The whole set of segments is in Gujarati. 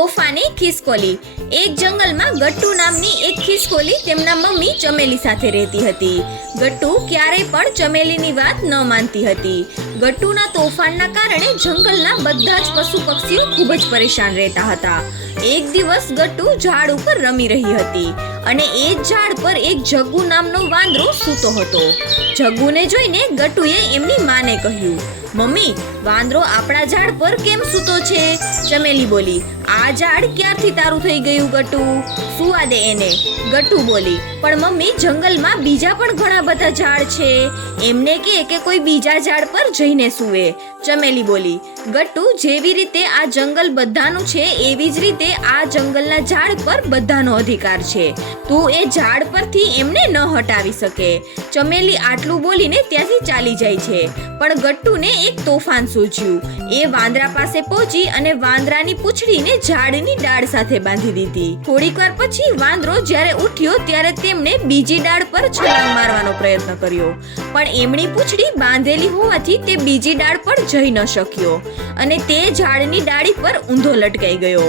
તોફાની ખિસકોલી। એક જંગલમાં ગટ્ટુ નામની એક ખિસકોલી તેમના મમ્મી ચમેલી સાથે રહેતી હતી। ગટ્ટુ ક્યારેય પણ ચમેલીની વાત ન માનતી હતી। ગટ્ટુના તોફાનના કારણે જંગલના બધા જ પશુ પક્ષીઓ ખૂબ જ પરેશાન રહેતા હતા। એક દિવસ ગટ્ટુ ઝાડ ઉપર રમી રહી હતી અને એ જ ઝાડ પર એક જગ્ગુ નામનો વાંદરો સૂતો હતો। જગ્ગુને જોઈને ગટ્ટુએ એમની માને કહ્યું, મમ્મી, વાંદરો આપણા ઝાડ પર કેમ સૂતો છે? ચમેલી બોલી, આ ઝાડ ક્યારથી તારું થઈ ગયું ગટ્ટુ? સુવા દે એને। ગટ્ટુ બોલી, પણ મમ્મી, જંગલમાં બીજા પણ ઘણા બધા ઝાડ છે, એમને કે કોઈ બીજા ઝાડ પર જઈને સૂવે। ચમેલી બોલી, ગટ્ટુ, જેવી રીતે આ જંગલ બધાનું છે એવી જ રીતે આ જંગલના ઝાડ પર બધાનો અધિકાર છે। તું એ ઝાડ પરથી એમને ન હટાવી શકે। ચમેલી આટલું બોલીને ત્યાંથી ચાલી જાય છે, પણ ગટ્ટુને એક તોફાન સૂઝ્યું। એ વાંદરા પાસે પહોંચી અને વાંદરાની પૂંછડીને ઝાડની ડાળ સાથે બાંધી દીધી। થોડીક વાર પછી વાંદરો જ્યારે ઉઠ્યો ત્યારે તેમણે બીજી ડાળ પર છલાંગ મારવાનો પ્રયત્ન કર્યો, પણ એમની પૂંછડી બાંધેલી હોવાથી તે બીજી ડાળ પર જઈ ન શક્યો અને તે ઝાડની ડાળી પર ઊંધો લટકાઈ ગયો।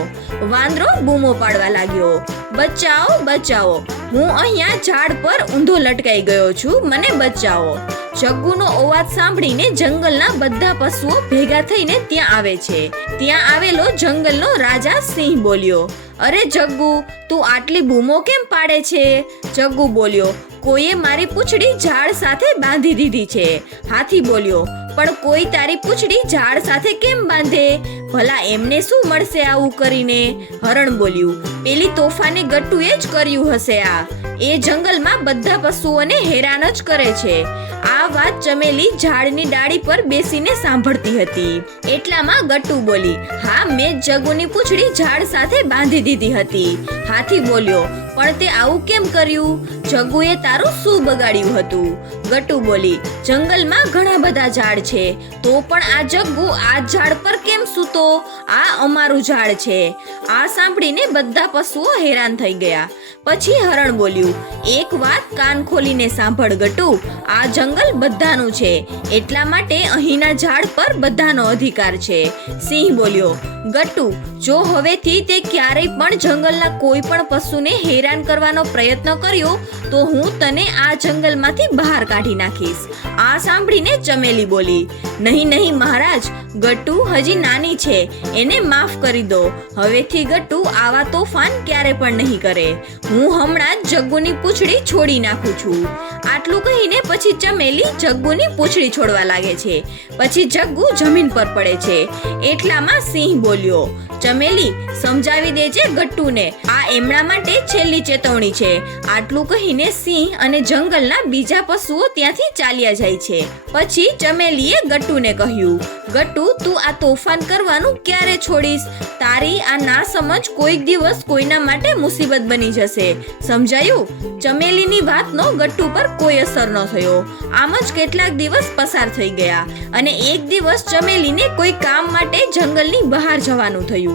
વાંદરો બૂમો પાડવા લાગ્યો, બચાવો, બચાવો, હું અહીંયા ઝાડ પર ઊંધો લટકાઈ ગયો છું, મને બચાવો। જગ્ગુનો અવાજ સાંભળીને જંગલના બધા પશુઓ ભેગા થઈને ત્યાં આવે છે। ત્યાં આવેલો જંગલનો રાજા સિંહ બોલ્યો, અરે જગ્ગુ, તું આટલી બૂમો કેમ પાડે છે? જગ્ગુ બોલ્યો, કોઈએ મારી પૂંછડી ઝાડ સાથે બાંધી દીધી છે। હાથી બોલ્યો, પણ કોઈ તારી પૂંછડી ઝાડ સાથે કેમ બાંધે? ભલા એમને શું મળશે આવું કરીને? હરણ બોલ્યું, પેલી તોફાની ગટ્ટુએ જ કર્યું હશે આ, એ જંગલમાં બધા પશુઓને હેરાન જ કરે છે। આ વાત ચમેલી ઝાડની ડાળી પર બેસીને સાંભળતી હતી। એટલામાં ગટ્ટુ બોલી, હા, મેં જગ્ગુની પૂંછડી ઝાડ સાથે બાંધી દીધી હતી। હાથી બોલ્યો, પણ તે આવું કેમ કર્યું? જગ્ગુએ તારું શું બગાડ્યું હતું? ગટ્ટુ બોલી, જંગલમાં ઘણા બધા ઝાડ છે, તો પણ આ જગ્ગુ આ ઝાડ પર કેમ સૂતો? આ અમારું ઝાડ છે। આ સાંભળીને બધા પશુઓ હેરાન થઈ ગયા। પછી હરણ બોલ્યું, એક વાત કાન ખોલીને સાંભળ ગટ્ટુ, આ જંગલ બધાનું છે, એટલા માટે અહીંના ઝાડ પર બધાનો અધિકાર છે। સિંહ બોલ્યો, ગટ્ટુ, જો હવેથી તે ક્યારેય પણ જંગલના કોઈ પણ પશુને હેરાન કરવાનો પ્રયત્ન કર્યો તો હું તને આ જંગલમાંથી બહાર કાઢી નાખીશ। આ સાંભળીને ચમેલી બોલી, નહીં નહીં મહારાજ, ગટ્ટુ હજી નાની છે, એને માફ કરી દો। હવેથી ગટ્ટુ આવા તોફાન ક્યારે પણ નહીં કરે। હું હમણાં જ જગ્ગુની પૂંછડી છોડી નાખું છું। આટલું કહીને પછી ચમેલી જગ્ગુની પૂંછડી છોડવા લાગે છે। પછી જગ્ગુ જમીન પર પડે છે। એટલામાં સિંહ બોલ્યો, ચમેલી, સમજાવી દેજે ગટ્ટુને, આ એમના માટે છેલ્લી ચેતવણી છે। આટલું કહીને સિંહ અને જંગલના બીજા પશુઓ ત્યાંથી ચાલ્યા જાય છે। પછી ચમેલીએ ગટ્ટુને કહ્યું, ગટ્ટુ, તું આ તોફાન કરવાનું ક્યારે છોડીશ? તારી આ નાસમજ કોઈક દિવસ કોઈના માટે મુસીબત બની જશે, સમજાયું? ચમેલીની વાતનો ગટ્ટુ પર કોઈ અસર ન થયો। આમ જ કેટલાક દિવસ પસાર થઈ ગયા અને એક દિવસ ચમેલીને કોઈ કામ માટે જંગલની બહાર જવાનું થયું।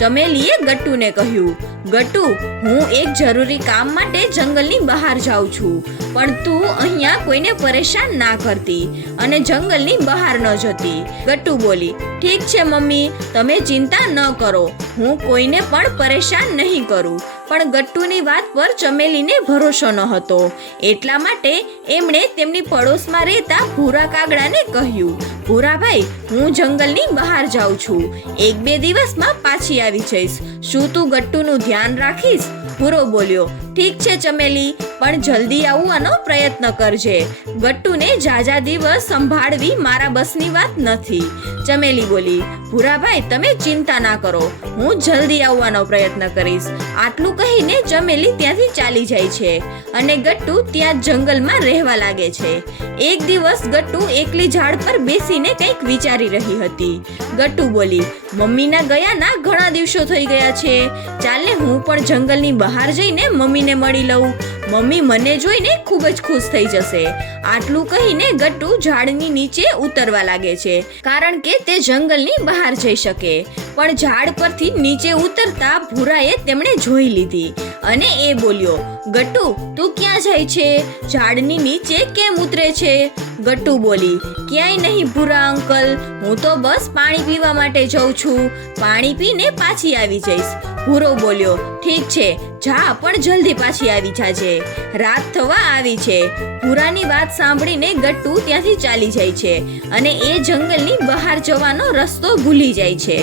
ચમેલીએ ગટ્ટુને કહ્યું, ગટ્ટુ, હું એક જરૂરી કામ માટે જંગલની બહાર જાઉં છું, પણ તું અહીંયા કોઈને પરેશાન ના કરતી અને જંગલની બહાર ન જતી। ગટ્ટુ બોલી, ઠીક છે મમ્મી, તમે ચિંતા ન કરો, હું કોઈને પણ પરેશાન નહીં કરું। પણ ગટ્ટુની વાત પર ચમેલીને ભરોસો ન હતો, એટલા માટે એમણે તેમની પડોશમાં રહેતા ભૂરા કાગડાને કહ્યું, ભૂરાભાઈ, હું જંગલની બહાર જાઉં છું, 1-2 દિવસમાં પાછી આવી જઈશ, શું તું ગટ્ટુનું ધ્યાન રાખીશ? ભૂરો બોલ્યો, ઠીક છે ચમેલી, પણ જલ્દી આવવાનો પ્રયત્ન કરજે। ગટ્ટુને જાજા દિવસ સંભાળવી મારા બસની વાત નથી। ચમેલી બોલી, ભૂરાભાઈ, તમે ચિંતા ના કરો, હું જલ્દી આવવાનો પ્રયત્ન કરીશ। આટલું કહીને ચમેલી ત્યાંથી ચાલી જાય છે અને ગટ્ટુ ત્યાં જંગલમાં રહેવા લાગે છે। એક દિવસ ગટ્ટુ એકલી ઝાડ પર બેસીને કંઈક વિચારી રહી હતી। ગટ્ટુ બોલી, મમ્મીના ગયાના ઘણા દિવસો થઈ ગયા છે, ચાલને હું પણ જંગલની બહાર જઈને મમ્મીને મળી લઉં। મમ્મી મને જોઈને ખૂબ જ ખુશ થઈ જશે. આટલું કહીને ગટ્ટુ ઝાડની નીચે ઉતરવા લાગે છે, કારણ કે તે જંગલની બહાર જઈ શકે. પણ ઝાડ પરથી નીચે ઉતરતા ભૂરાએ તેમણે જોઈ લીધી અને એ બોલ્યો, ગટ્ટુ તું ક્યાં જાય છે? ઝાડની નીચે કેમ ઉતરે છે? ગટ્ટુ બોલી, ક્યાંય નહીં ભૂરા અંકલ, હું તો બસ પાણી પીવા માટે જઉં છું. પાણી પીને પાછી આવી જઈશ. ભૂરો બોલ્યો, ઠીક છે, જા, પણ જલ્દી પાછી આવી જાજે, રાત થવા આવી છે. ભૂરાની વાત સાંભળીને ગટ્ટુ ત્યાંથી ચાલી જાય છે અને એ જંગલની બહાર જવાનો રસ્તો ભૂલી જાય છે.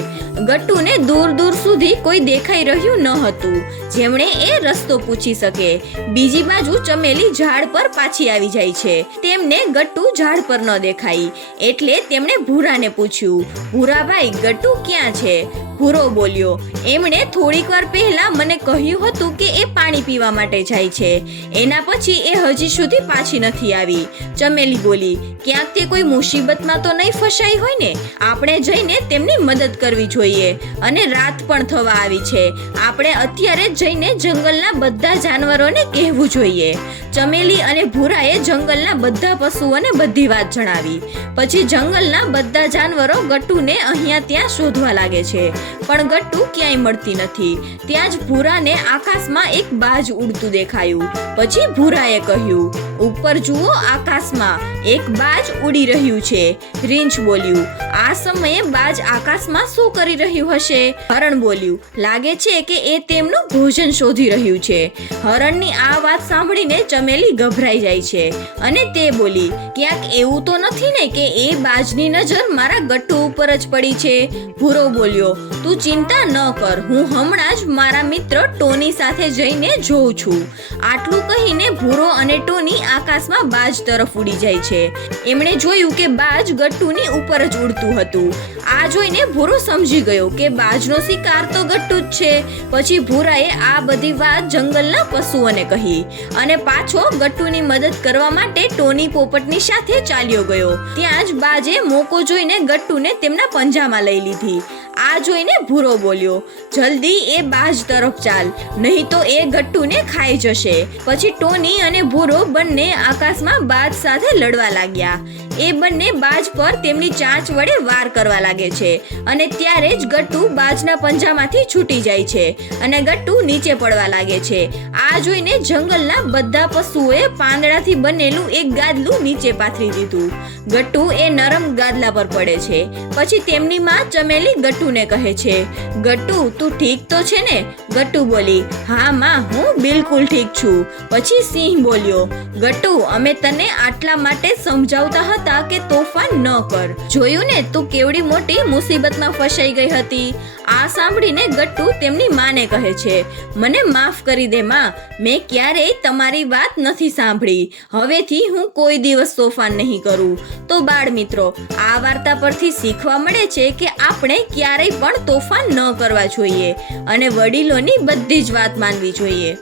ગટ્ટુને દૂર દૂર સુધી કોઈ દેખાઈ રહ્યું ન હતું જેમણે એ રસ્તો પૂછી શકે. બીજી બાજુ ચમેલી ઝાડ પર પાછી આવી જાય છે. તેમને ગટ્ટુ ઝાડ પર ન દેખાઈ એટલે તેમણે ભૂરાને પૂછ્યું, ભૂરાભાઈ ગટ્ટુ ક્યાં છે? ભૂરો બોલ્યો, એમણે થોડીક વાર પહેલા મને કહ્યું હતું કે એ પાણી પીવા માટે જાય છે. એના પછી એ હજી સુધી પાછી નથી આવી. ચમેલી બોલી, ક્યાંક તે કોઈ મુસીબતમાં તો નહીં ફસાઈ હોય ને? આપણે જઈને તેમની મદદ કરવી જોઈએ અને રાત પણ થવા આવી છે. આપણે અત્યારે જ જઈને જંગલના બધા જાનવરોને કહેવું જોઈએ. ચમેલી અને ભૂરાએ જંગલના બધા પશુઓને બધી વાત જણાવી. પછી જંગલના બધા જાનવરો ગટ્ટુને અહીંયા ત્યાં શોધવા લાગે છે, પણ ગટ્ટુ ક્યાંય મળતી નથી. ત્યાં જ ભૂરાને આકાશમાં એક બાજ ઉડતું દેખાયું. પછી ભૂરાએ કહ્યું, ઉપર જુઓ, આકાશમાં એક બાજ ઉડી રહ્યું છે. રીંછ બોલ્યું, આ સમયે બાજ આકાશમાં શું કરી રહ્યું હશે? હરણ બોલ્યું, લાગે છે કે એ તેમનું ભોજન શોધી રહ્યું છે. હરણની આ વાત સાંભળીને ચમેલી ગભરાઈ જાય છે અને તે બોલી, ક્યાંક એવું તો નથી ને કે એ બાજની નજર મારા ગટ્ટુ ઉપર જ પડી છે? ભૂરો બોલ્યો, તું ચિંતા ન કર, હું હમણાં જ મારા મિત્ર ટોની સાથે જઈને જોઉં છું. આટલું કહીને ભૂરો અને ટોની આકાશમાં બાજ તરફ ઉડી જાય છે. એમણે જોયું કે બાજ ગટ્ટુની ઉપર જ ઉડતું હતું. આ જોઈને ભૂરો સમજી ગયો કે બાજનો શિકાર તો ગટ્ટુ જ છે. પછી ભૂરાએ આ બધી વાત જંગલના પશુઓને કહી અને પાછો ગટ્ટુની મદદ કરવા માટે ટોની પોપટની સાથે ચાલ્યો ગયો. ત્યાં જ બાજે મોકો જોઈને ગટ્ટુને તેમના પંજામાં લઈ લીધી. આ જોઈને ભૂરો બોલ્યો, જલ્દી એ બાજ તરફ ચાલ, નહીં તો એ ગટ્ટુને ખાઈ જશે. પછી ટોની અને ભૂરો બંને આકાશમાં બાજ સાથે લડવા લાગ્યા. એ બંને બાજ પર તેમની ચાંચ વડે વાર કરવા લાગે છે અને ત્યારે જ ગટ્ટુ બાજના પંજામાંથી છૂટી જાય છે અને ગટ્ટુ નીચે પડવા લાગે છે. આ જોઈને જંગલના બધા પશુઓએ પાંદડાથી બનેલું એક ગાદલું નીચે પાથરી દીધું. ગટ્ટુ એ નરમ ગાદલા પર પડે છે. પછી તેમની માં ચમેલી ગટ્ટુને કહે છે, ગટ્ટુ તું ઠીક તો છે ને? ગટ્ટુ બોલી, હા માં, હું બિલકુલ ઠીક છું. પછી સિંહ બોલ્યો, ગટ્ટુ અમે તને આટલા માટે સમજાવતા હતા કે તોફાન ન કર. જોયું ને તું કેવડી મોટી મુસીબતમાં ફસાઈ ગઈ હતી. આ સાંભળીને ગટ્ટુ તેમની માને કહે છે, મને માફ કરી દે માં, મેં ક્યારેય તમારી વાત નથી સાંભળી. હવેથી હું કોઈ દિવસ તોફાન નહીં કરું. તો બાળ મિત્રો, આ વાર્તા પરથી શીખવા મળે છે કે આપણે ક્યારેય પણ તોફાન ન કરવા જોઈએ અને વડીલોની બધી જ વાત માનવી જોઈએ.